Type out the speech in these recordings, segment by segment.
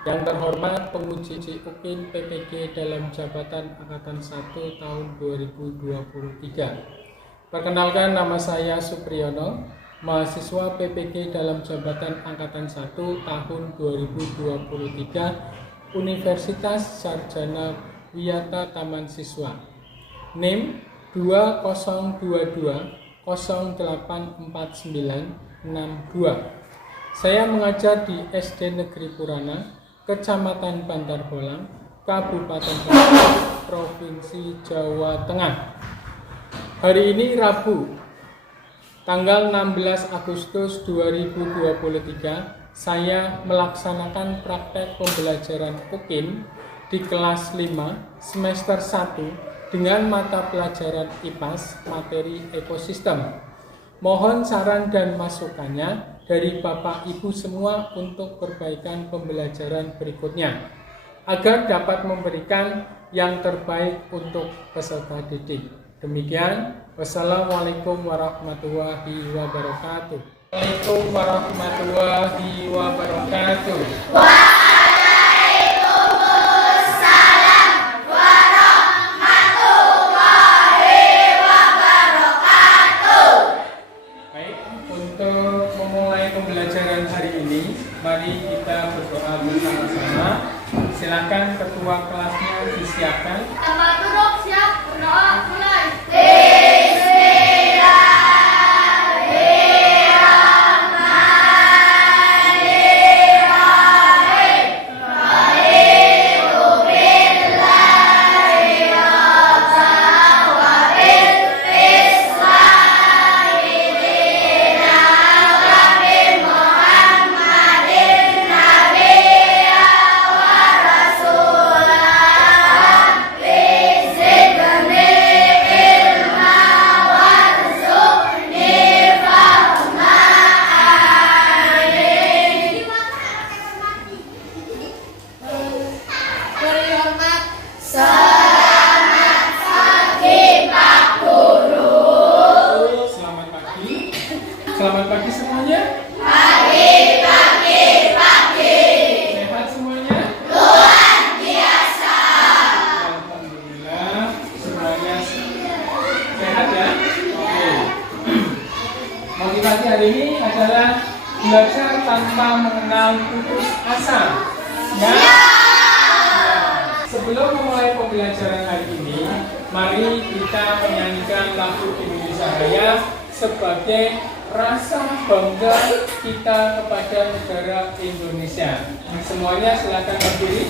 Yang terhormat penguji UKIN PPG dalam jabatan Angkatan 1 tahun 2023. Perkenalkan, nama saya Supriyono, mahasiswa PPG dalam jabatan Angkatan 1 tahun 2023 Universitas Sarjana Wiyata Taman Siswa. NIM 2082084962. Saya mengajar di SD Negeri Purana, Kecamatan Bantar Bolang, Kabupaten Bantul, Provinsi Jawa Tengah. Hari ini Rabu, tanggal 16 Agustus 2023, saya melaksanakan praktek pembelajaran UKIN di kelas 5 semester 1 dengan mata pelajaran IPAS materi ekosistem. Mohon saran dan masukannya dari Bapak Ibu semua untuk perbaikan pembelajaran berikutnya agar dapat memberikan yang terbaik untuk peserta didik. Demikian, wassalamualaikum warahmatullahi wabarakatuh. Waalaikumsalam warahmatullahi wabarakatuh. Pembelajaran hari ini, mari kita berdoa bersama-sama. Silakan ketua kelasnya disiapkan. Tempat duduk siap, berdoa mulai. Selamat pagi semuanya. Pagi. Sehat semuanya? Luar biasa. Alhamdulillah, semuanya sehat ya? Oke. Motivasi hari ini adalah belajar tanpa mengenal putus asa. Ya? Sebelum memulai pembelajaran hari ini, mari kita menyanyikan lagu Indonesia Raya sebagai rasa bangga kita kepada negara Indonesia. Semuanya silakan berdiri.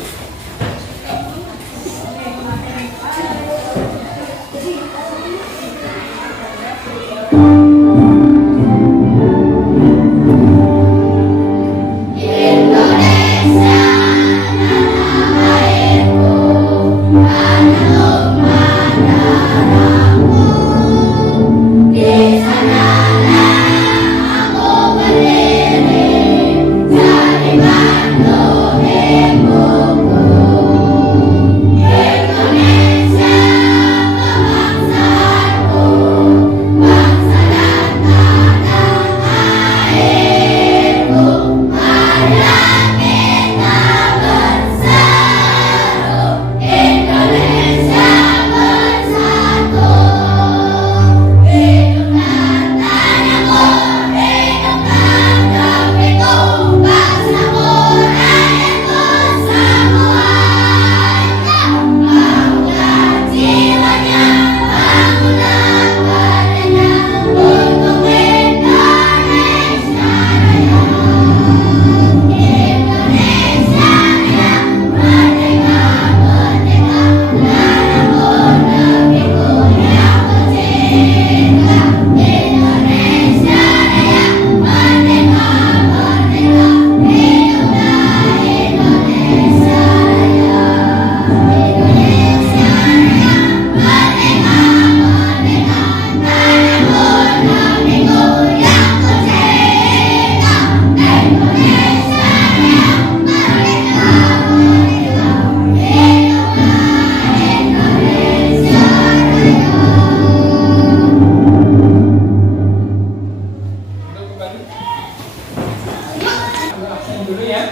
dulu ya.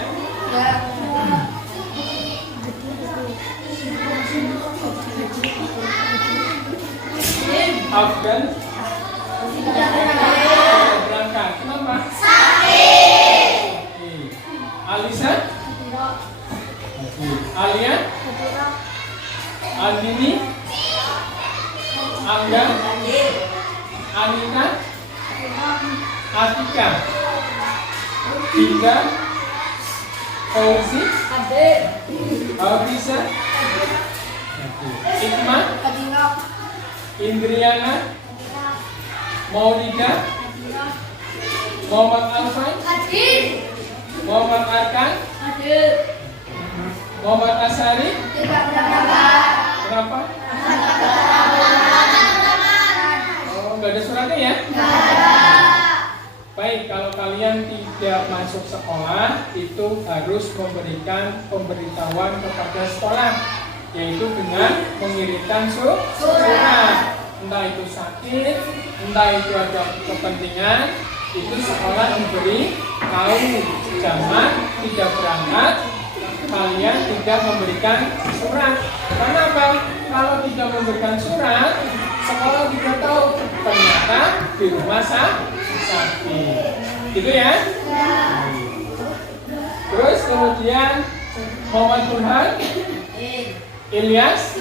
Afgan tidak berangkat. Kenapa? Sakit. Oke. Alisa? Alia? Andini? Angga? Anita? Atika? Dinda? Fauzi? Bisa? Ikma? Indriana? Maulida? Muhammad Alfan? Hadir. Muhammad Arkan? Hadir. Muhammad Asari? Tidak berangkat. Kenapa? Oh, nggak ada suratnya ya? Baik, kalau kalian tidak masuk sekolah, itu harus memberikan pemberitahuan kepada sekolah, yaitu dengan mengirimkan surat. Entah itu sakit, entah itu ada kepentingan, itu sekolah diberi tahu jangan tidak berangkat, kalian tidak memberikan surat. Karena apa? Kalau tidak memberikan surat, sekolah tidak tahu ternyata di rumah sakit. Gitu ya? Terus kemudian Muhammad Burhan, Ilyas,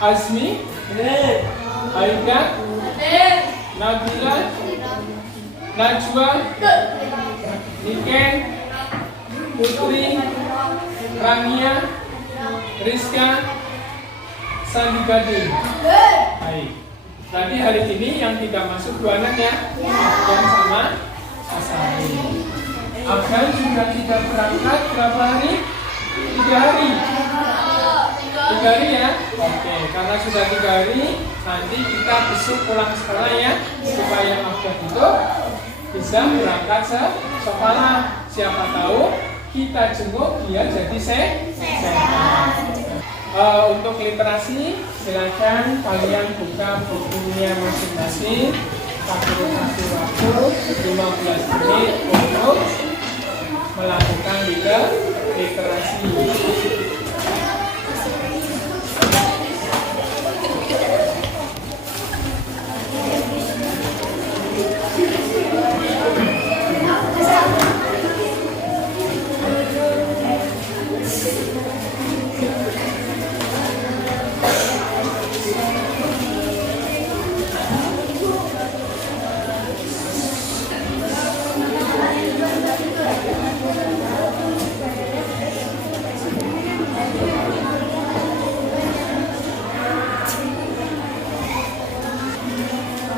Azmi, Aida, Nabila, Najwa, Niken, Putri, Rania, Rizka, Sandi Gading. Baik. Berarti hari ini yang tidak masuk 2 anak ya, yang sama Asari. Afgan juga tidak berangkat berapa hari? 3 hari. 3 hari ya. Oke, karena sudah 3 hari, nanti kita besok pulang sekolah ya, supaya Afgan itu bisa berangkat sekolah. Siapa tahu kita jenguk dia jadi sehat. Untuk literasi, silakan kalian buka bukunya masing-masing. Kasih waktu 15 menit untuk melakukan literasi.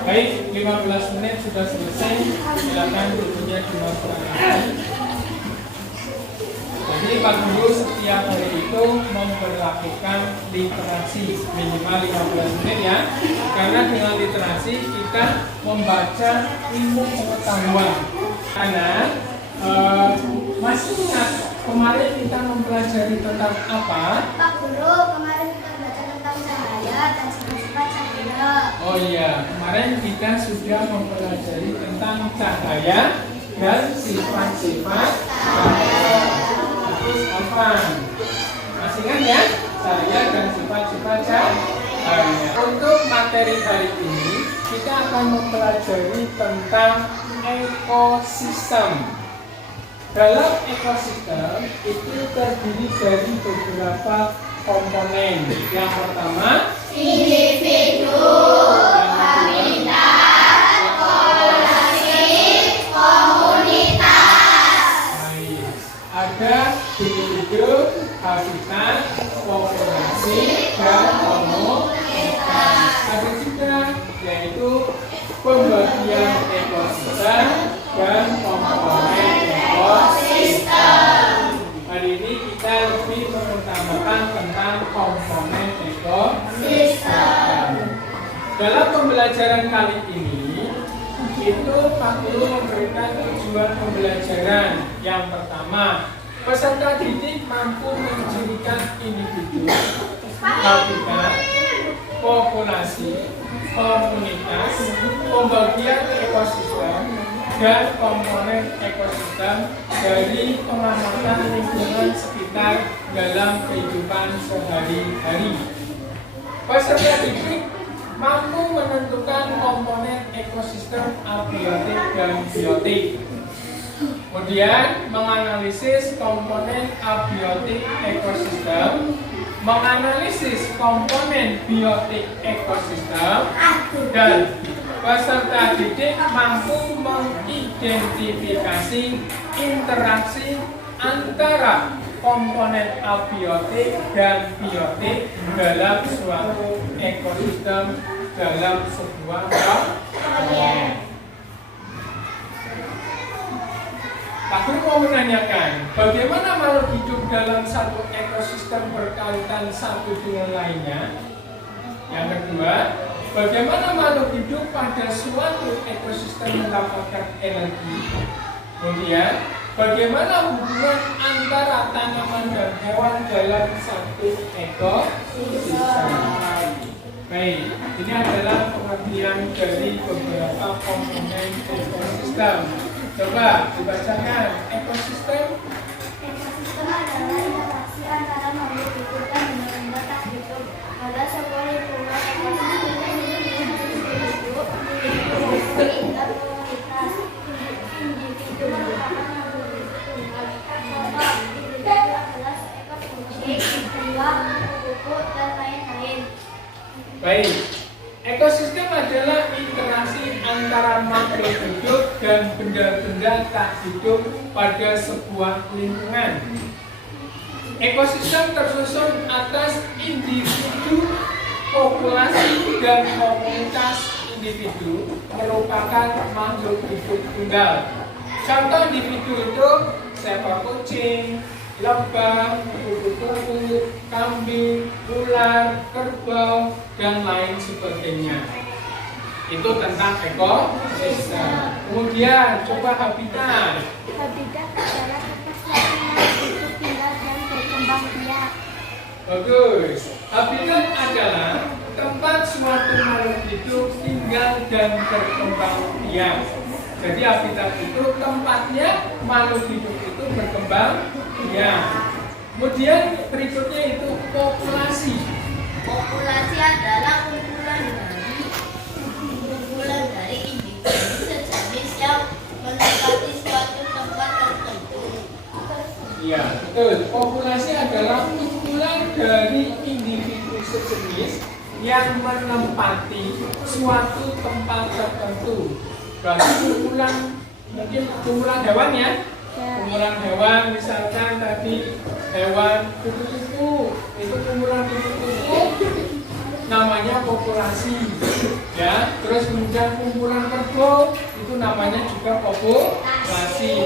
Baik, 15 menit sudah selesai. Silakan bukunya dimasukkan. Jadi Pak Guru setiap hari itu memperlakukan literasi minimal 15 menit ya. Karena dengan literasi kita membaca ilmu pengetahuan. Karena masih ingat kemarin kita mempelajari tentang apa? Pak Guru, kemarin kita belajar tentang cahaya dan sifat-sifat cahaya. Oh iya, kemarin kita sudah mempelajari tentang cahaya dan sifat-sifat cahaya. Terus apa? Masih ingat ya? Cahaya dan sifat-sifat cahaya. Untuk materi hari ini, kita akan mempelajari tentang ekosistem. Dalam ekosistem itu terdiri dari beberapa komponen. Yang pertama, Individu, habitat, populasi, komunitas. baik. Ada individu, habitat, populasi, dan komunitas. Ada juga yaitu pembagian ekosistem dan komponen ekosistem. Hari ini kita lebih mengutamakan tentang komponen ekosistem. Dalam pembelajaran kali ini, itu Pak Guru memberikan tujuan pembelajaran. Yang pertama, peserta didik mampu mencirikan individu, habitat, populasi, komunitas, pembagian ekosistem, dan komponen ekosistem dari pengamatan lingkungan sekitar dalam kehidupan sehari-hari. Peserta didik mampu menentukan komponen ekosistem abiotik dan biotik. Kemudian menganalisis komponen abiotik ekosistem, menganalisis komponen biotik ekosistem, dan peserta didik mampu mengidentifikasi interaksi antara komponen abiotik dan biotik dalam suatu ekosistem dalam sebuah proyek. Aku mau menanyakan, bagaimana makhluk hidup dalam satu ekosistem berkaitan satu dengan lainnya? Yang kedua, bagaimana makhluk hidup pada suatu ekosistem mendapatkan energi? Kemudian, bagaimana hubungan antara tanaman dan hewan dalam satu ekosistem? Baik, ini adalah pengertian dari beberapa komponen ekosistem. Coba dibacakan. Ekosistem. Ekosistem adalah interaksi antara makhluk hidup dan benda-benda tak hidup pada sebuah lingkungan. Ekosistem hidup tingkat komunitas. Individu merupakan makhluk hidup tunggal. Contoh, individu adalah seekor kucing, hewan, kuku, dan lain-lain. Baik. Ekosistem adalah interaksi antara makhluk hidup dan benda-benda tak hidup pada sebuah lingkungan. Ekosistem tersusun atas individu, populasi, dan komunitas individu merupakan makhluk hidup tunggal. Contoh individu itu seekor kucing, lebah, kupu-kupu, kambing, ular, kerbau, dan lain sebagainya. Itu tentang ekosistem. Kemudian coba habitat. Habitat adalah tempat makhluk hidup tinggal dan berkembang biak. Bagus. Habitat adalah tempat suatu makhluk hidup tinggal dan berkembang biak. Jadi habitat itu tempatnya makhluk hidup itu berkembang biak. Kemudian berikutnya itu populasi. Populasi adalah kumpulan dari individu sejenis yang menempati suatu tempat tertentu. Iya, betul. Populasi adalah kumpulan dari individu sejenis yang menempati suatu tempat tertentu. Berarti kumpulan, mungkin kumpulan hewan ya? Kumpulan hewan, misalkan tadi hewan kupu-kupu, itu kumpulan kupu-kupu namanya populasi, ya. Terus kemudian kumpulan kerbau itu namanya juga populasi.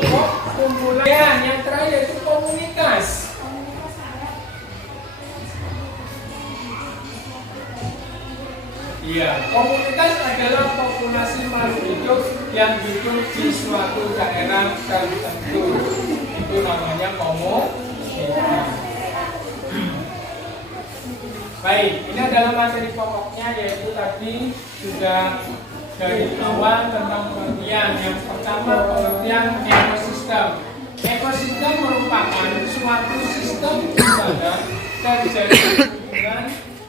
Kumpulan yang terakhir itu komunitas. Iya, komunitas adalah populasi makhluk hidup yang hidup di suatu daerah tertentu. Itu namanya komunitas. Baik, ini adalah materi pokoknya, yaitu tadi sudah dari awal tentang pengertian. Yang pertama pengertian ekosistem. Ekosistem merupakan suatu sistem di mana terjadi hubungan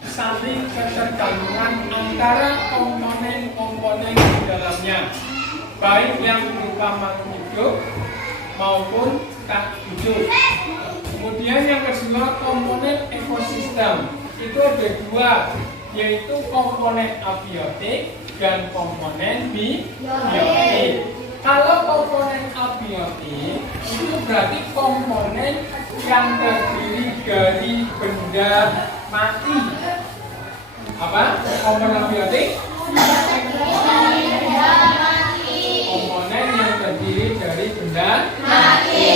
saling ketergantungan antara komponen-komponen di dalamnya, baik yang berupa makhluk hidup maupun tak hidup. Kemudian yang kedua, komponen ekosistem. Itu ada dua, yaitu komponen abiotik dan komponen biotik. Kalau komponen abiotik itu berarti komponen yang terdiri dari benda mati. Apa? Komponen abiotik? Komponen yang terdiri dari benda mati.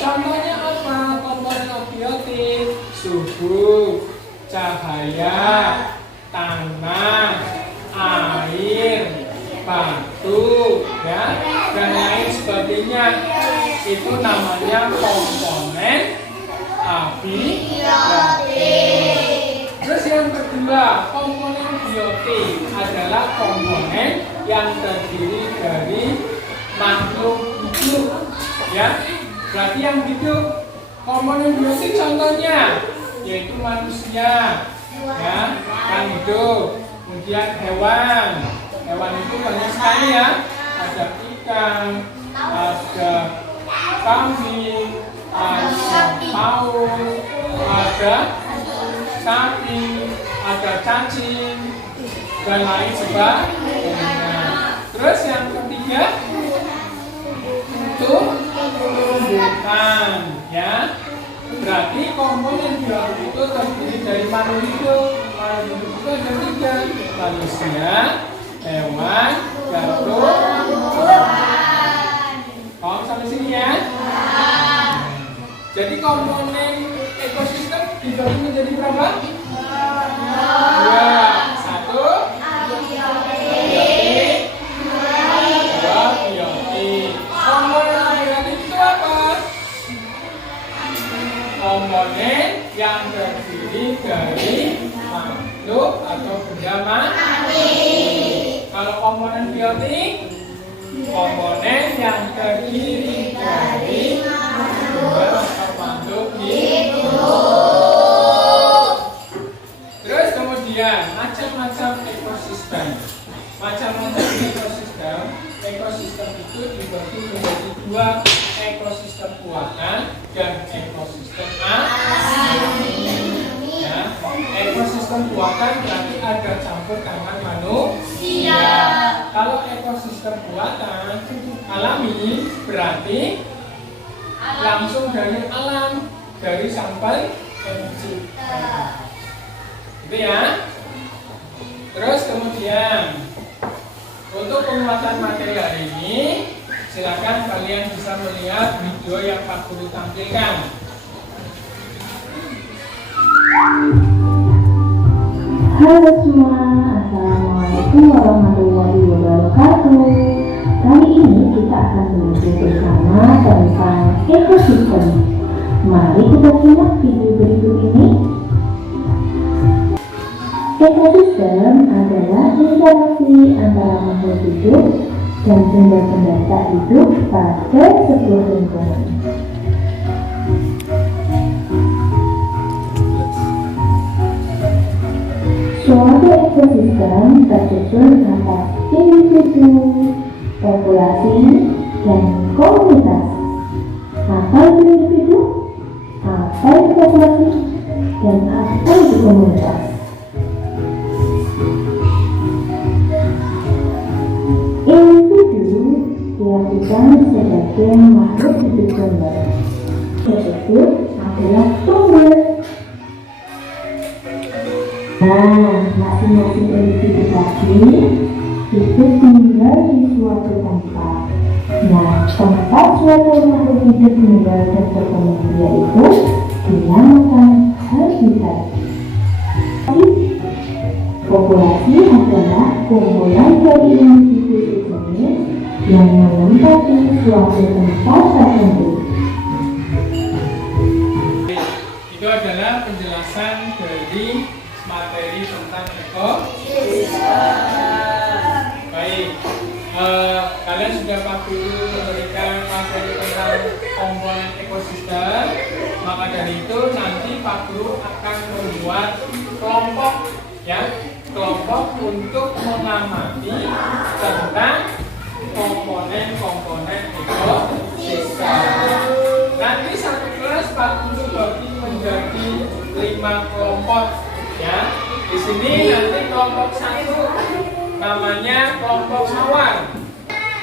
Contohnya apa? Komponen abiotik: suhu, cahaya, tanah, air, batu, ya, dan lain sebagainya. Itu namanya komponen abiotik. Terus yang kedua, komponen biotik adalah komponen yang terdiri dari makhluk hidup, ya. Berarti yang hidup. Komponen biotik contohnya yaitu manusia, ya, yang hidup. Kemudian hewan. Hewan itu banyak sekali ya. Ada ikan, ada kambing, ada paus, ada sapi, ada cacing, dan lain sebagainya. Terus yang ketiga itu tumbuhan, ya. Berarti komponen biologi itu terdiri dari makhluk hidup. Makhluk hidup itu ada tiga: manusia, hewan, dan tumbuhan. Paham sampai sini ya? Jadi komponen ekosistem dibagi menjadi berapa? Dua. Satu biotik, dua biotik. Komponen biotik itu apa? Komponen yang terdiri dari makhluk atau benda mati. Kalau komponen biotik, komponen yang terdiri dari benda atau makhluk hidup. Terus kemudian macam-macam ekosistem. Macam-macam ekosistem. Ekosistem itu dibagi menjadi dua: ekosistem buatan dan ekosistem asli. Ya, ekosistem buatan berarti ada campur tangan manusia. Kalau ekosistem buatan alami berarti langsung dari alam, dari sampai pencipta. Gitu ya. Terus kemudian untuk penguatan materi hari ini, silakan kalian bisa melihat video yang Pak Guru tampilkan. Halo semua, Assalamualaikum warahmatullahi wabarakatuh. Kali ini kita akan belajar bersama tentang ekosistem. Mari kita simak video berikut ini. Ekosistem adalah interaksi antara makhluk hidup dan benda-benda tak hidup pada sebuah lingkungan. Suatu ekosistem tersusun atas individu, populasi, dan komunitas. Apa itu individu? Apa itu populasi? Dan apa itu komunitas? Individu diartikan sebagai makhluk hidup tunggal. Tersebut adalah tunggal. Nah, masing-masing individu tadi hidup tinggal di suatu tempat. Nah, tempat suatu makhluk hidup tinggal dan berkembang itu dinamakan habitat. Populasi adalah kumpulan dari individu jenis yang menempati suatu tempat tertentu. Itu adalah penjelasan dari materi tentang ekosistem. Baik, kalian sudah Pak Guru memberikan materi tentang komponen ekosistem. Maka dari itu nanti Pak Guru akan membuat kelompok, ya, kelompok untuk mengamati tentang komponen-komponen ekosistem. Nanti satu kelas Pak Guru bagi menjadi 5 kelompok. Ya, di sini nanti kelompok 1 namanya kelompok mawar,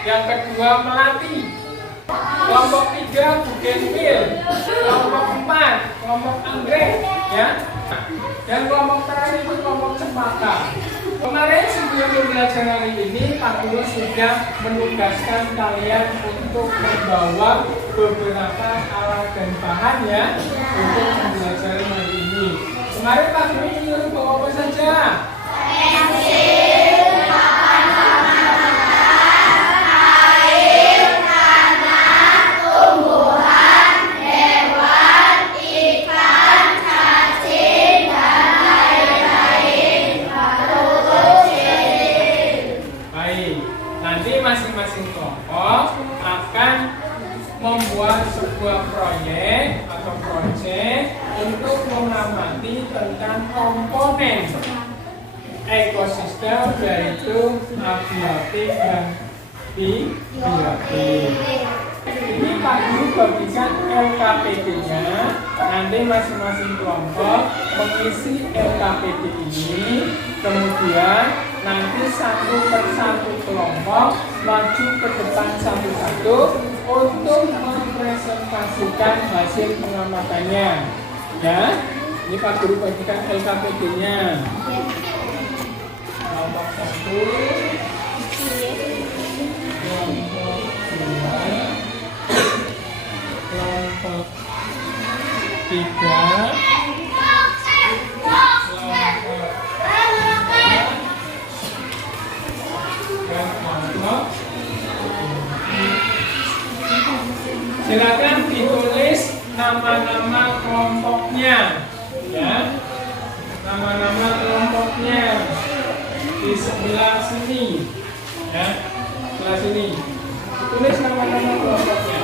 yang kedua melati, kelompok 3 bugenvil, kelompok 4 kelompok anggrek, ya, dan kelompok terakhir itu kelompok cempaka. Kemarin sebelum pembelajaran hari ini Pak Guru sudah menugaskan kalian untuk membawa beberapa alat dan bahan, ya, untuk pembelajaran hari ini. Kemarin Pak Guru menyuruh bawa apa saja? Pensil, papan sama-sama, air, tanah, tumbuhan, hewan, ikan, cacing, dan lain-lain, makhluk kecil. Baik, nanti masing-masing kelompok akan membuat sebuah proyek atau proyek untuk mengamati tentang komponen ekosistem, yaitu abiotik dan biotik. Ini Pak Guru bagikan LKPD-nya. Nanti masing-masing kelompok mengisi LKPD ini, kemudian nanti satu persatu kelompok maju ke depan satu-satu untuk mempresentasikan hasil pengamatannya. Ya, ini Pak Guru bagikan LKPD-nya. Kelompok 1, kelompok 2, kelompok 3, silakan ditulis nama-nama kelompoknya, ya, nama-nama kelompoknya di sebelah sini, ya, sebelah sini. Tulis nama-nama kelompoknya.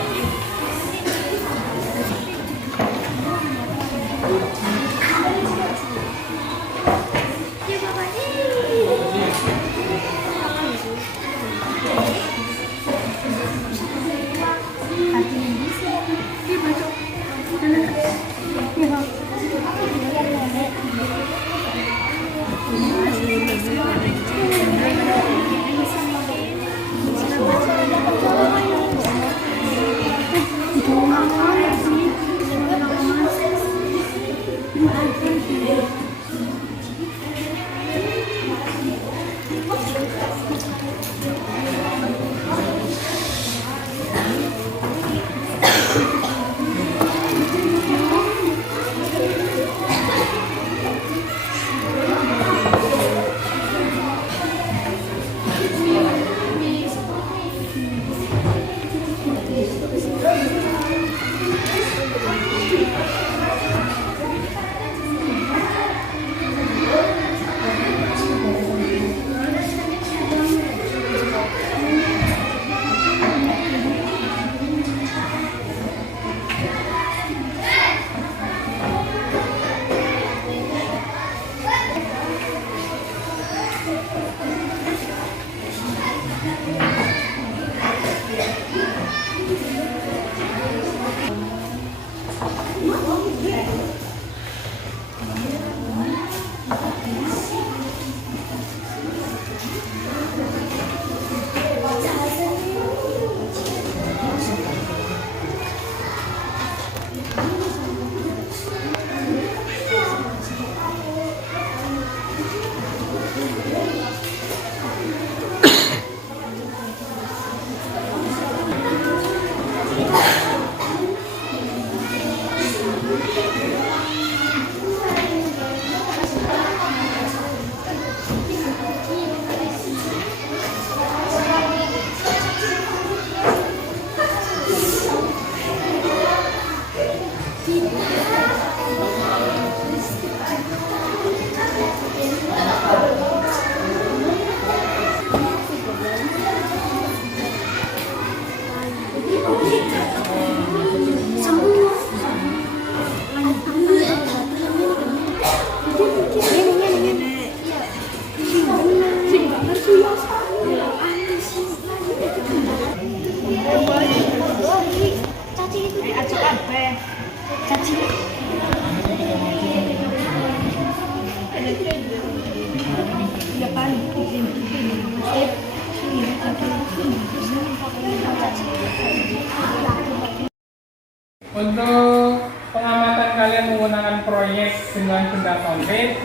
Untuk pengamatan kalian menggunakan proyek dengan benda konkret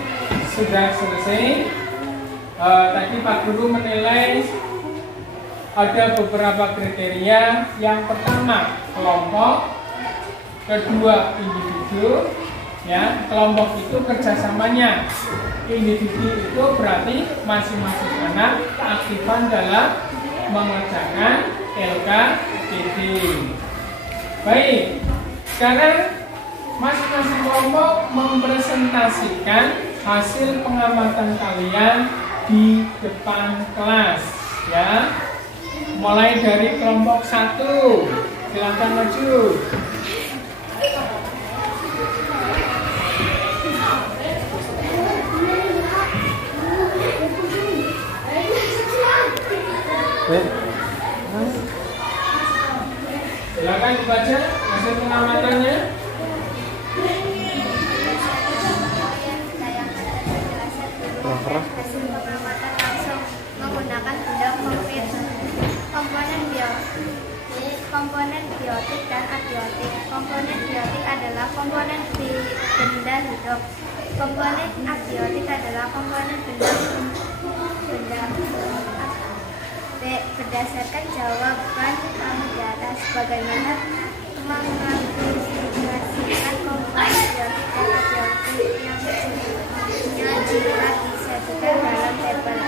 sudah selesai. Tadi Pak Guru menilai ada beberapa kriteria. Yang pertama kelompok, kedua individu. Ya, kelompok itu kerjasamanya. Individu itu berarti masing-masing anak keaktifan dalam mengerjakan LKPD. Baik, sekarang masing-masing kelompok mempresentasikan hasil pengamatan kalian di depan kelas, ya. Mulai dari kelompok 1, silakan maju. Silakan dibaca hasil pengamatannya. Hasil pengamatan langsung menggunakan benda konkret. Komponen biotik dan abiotik. Komponen biotik adalah komponen benda hidup. Komponen abiotik adalah komponen benda. B. Berdasarkan jawaban kamu di atas, bagaimana mengklasifikasikan komponen biotik dan abiotik yang disajikan dalam tabel.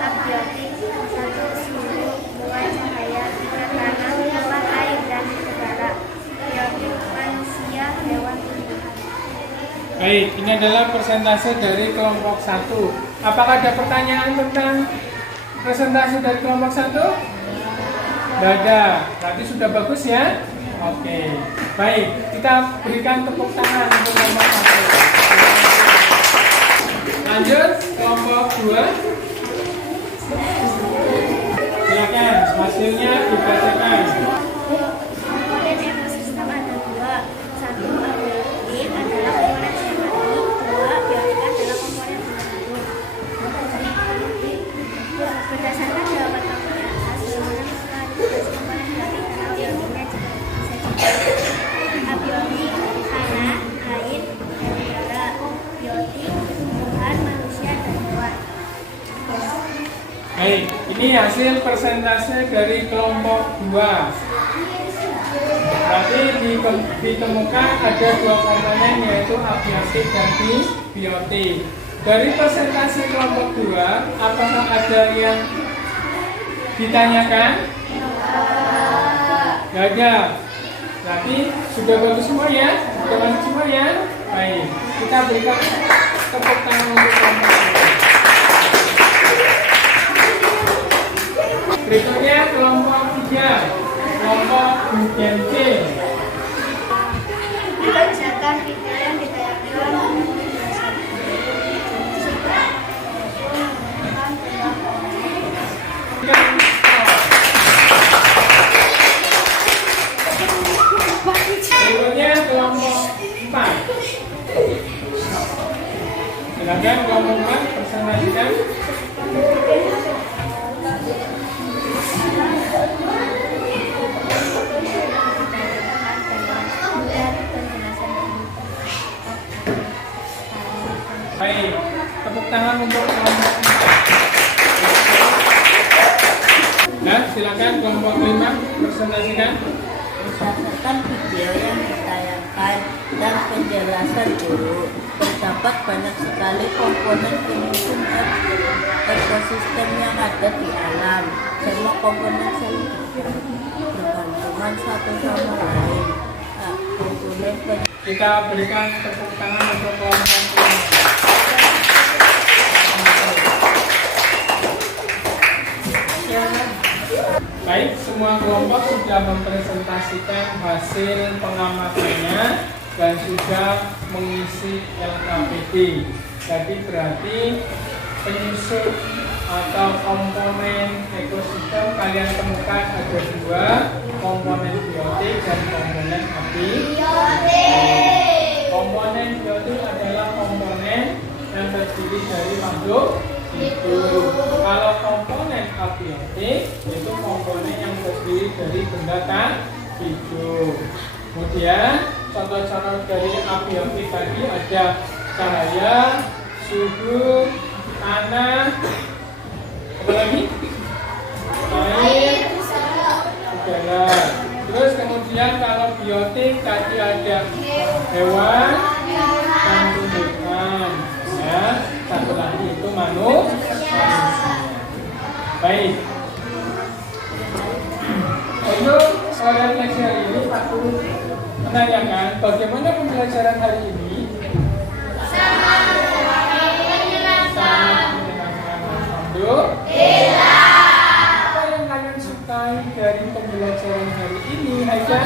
Abiotik 1. Suhu, buah, cahaya, 3. Tanah, 4. Air dan udara. Biotik manusia, hewan, tumbuhan. Baik, ini adalah persentase dari kelompok 1. Apakah ada pertanyaan tentang presentasi dari kelompok 1? Tidak ada, berarti sudah bagus ya? Oke, baik, kita berikan tepuk tangan untuk kelompok 1. Lanjut, kelompok 2. Silakan, hasilnya dibacakan. Komponen ekosistem ada 2. 1. Abiotik adalah komponen hayati. 2. Biotik adalah komponen benda hidup. Berdasarkan jawaban kamu di atas, bagaimana mengklasifikasi komponen biotik dan abiotiknya jika disajikan. Abiotik tanah, air, dan udara. Biotik tumbuhan, manusia, dan hewan. Baik, ini hasil persentase dari kelompok 2. Berarti ditemukan ada 2 komponen, yaitu abiotik dan biotik. Dari persentase kelompok 2, apakah ada yang ditanyakan? Tidak ada. Berarti sudah bagus semua ya? Sudah bagus semua ya? Baik, kita berikan tepuk tangan untuk kelompok 2. Berikutnya kelompok 3, kelompok Bugenville. Bacakan video yang ditayangkan. Berikutnya kelompok 4. Silakan kelompok 4 presentasikan. Baik, tepuk tangan untuk kelompok 4. Nah, silakan kelompok 5 presentasikan. Berdasarkan video yang ditayangkan dan penjelasan guru, terdapat banyak sekali komponen penyusun ekosistem yang ada di alam. Semua komponen saling bergantungan satu sama lain. Kita berikan tepuk tangan untuk kelompok 5. Baik, semua kelompok sudah mempresentasikan hasil pengamatannya dan sudah mengisi LKPD. Jadi berarti penyusun atau komponen ekosistem kalian temukan ada 2, komponen biotik dan komponen abiotik. Komponen biotik adalah komponen yang terdiri dari makhluk hidup. Kalau komponen abiotik itu komponen yang terdiri dari benda tak hidup. Kemudian contoh-contoh dari abiotik tadi ada cahaya, suhu, tanah, apa lagi? Air, udara. Terus kemudian kalau biotik tadi ada hewan dan tumbuhan. Ya, satu lagi itu manusia. Baik. Untuk sore pelajaran ini Pak Guru menanyakan bagaimana pembelajaran hari ini? Sangat menyenangkan. Alhamdulillah. Apa yang kalian sukai dari pembelajaran hari ini, Aida?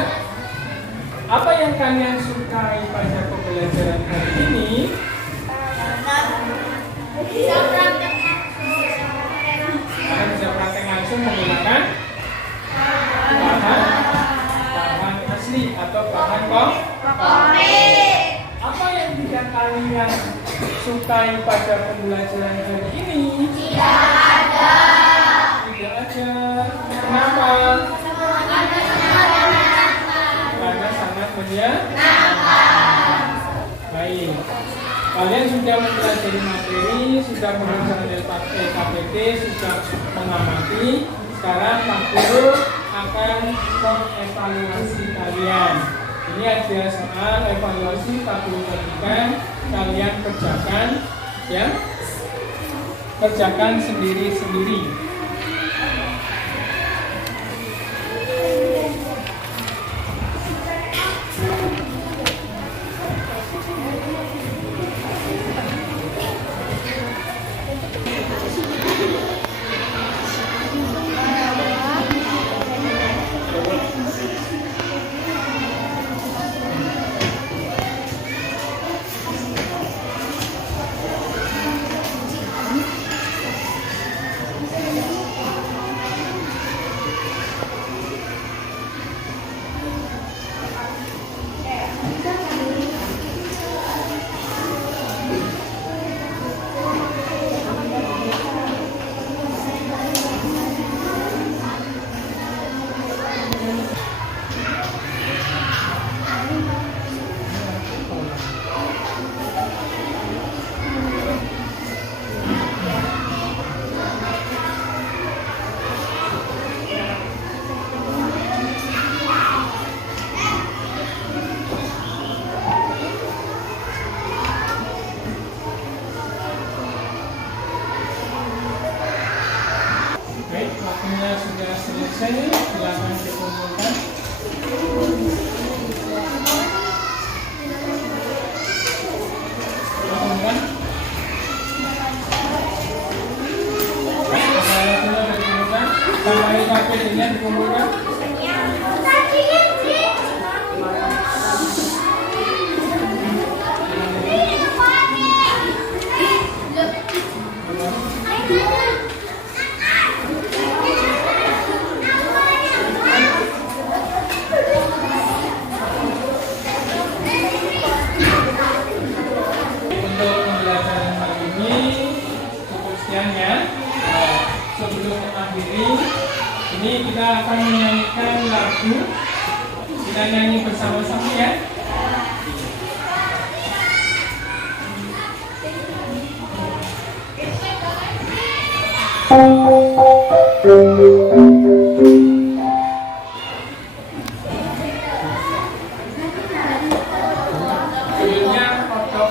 Apa yang kalian sukai pada pembelajaran hari ini? Kalian bisa praktek langsung menggunakan kalian sukai pada pembelajaran hari ini? Tidak ada. Kenapa? Karena sangat menyenangkan. Baik. Kalian sudah mempelajari materi, sudah mengerjakan LKPT, sudah mengamati. Sekarang Pak Guru akan mengevaluasi kalian. Ini ada soal evaluasi Pak Guru berikan, kalian kerjakan, ya. Kerjakan sendiri-sendiri. Baik, waktunya sudah selesai, silakan dikumpulkan. Kumpulkan. Waktunya sudah dikumpulkan. Sama LKPD-nya dikumpulkan. Untuk pembelajaran hari ini cukup sekian ya. Sebelum mengakhiri, ini kita akan menyanyikan lagu. Kita nyanyi bersama-sama ya. Judulnya Kodok.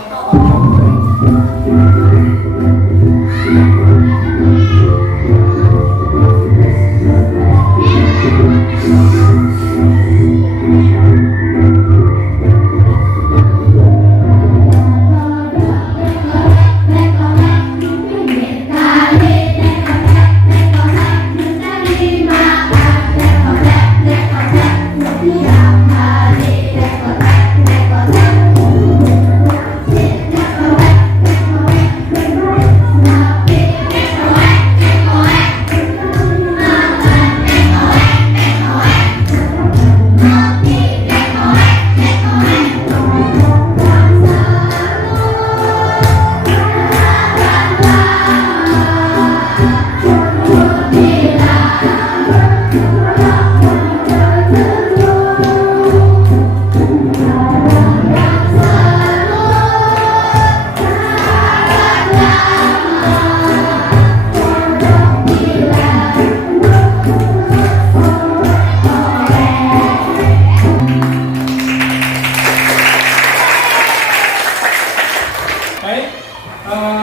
Baik,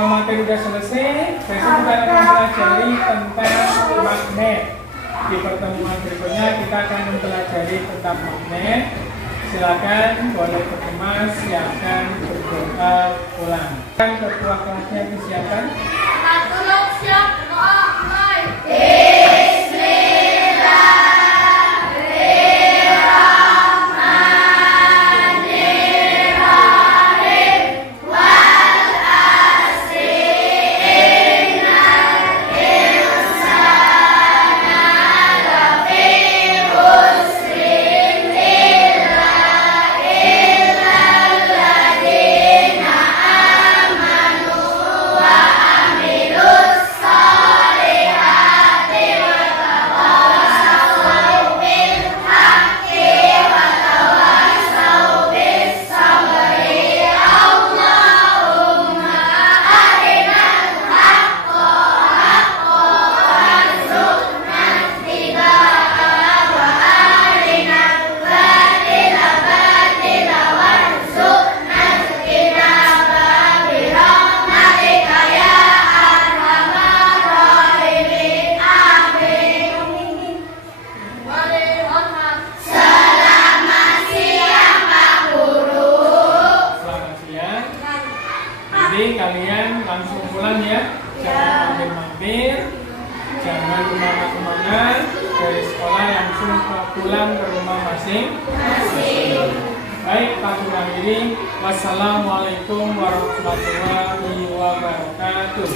materi sudah selesai. Besok kita akan mempelajari tentang magnet. Di pertemuan berikutnya kita akan mempelajari tentang magnet. Silakan boleh berkemas, silakan berdoa ulang. Ketua kelasnya disiapkan. Jadi kalian langsung pulang ya, jangan mampir-mampir, jangan kemana-kemana, dari sekolah langsung pulang ke rumah masing-masing. Baik, Pak akhiri. Wassalamualaikum warahmatullahi wabarakatuh.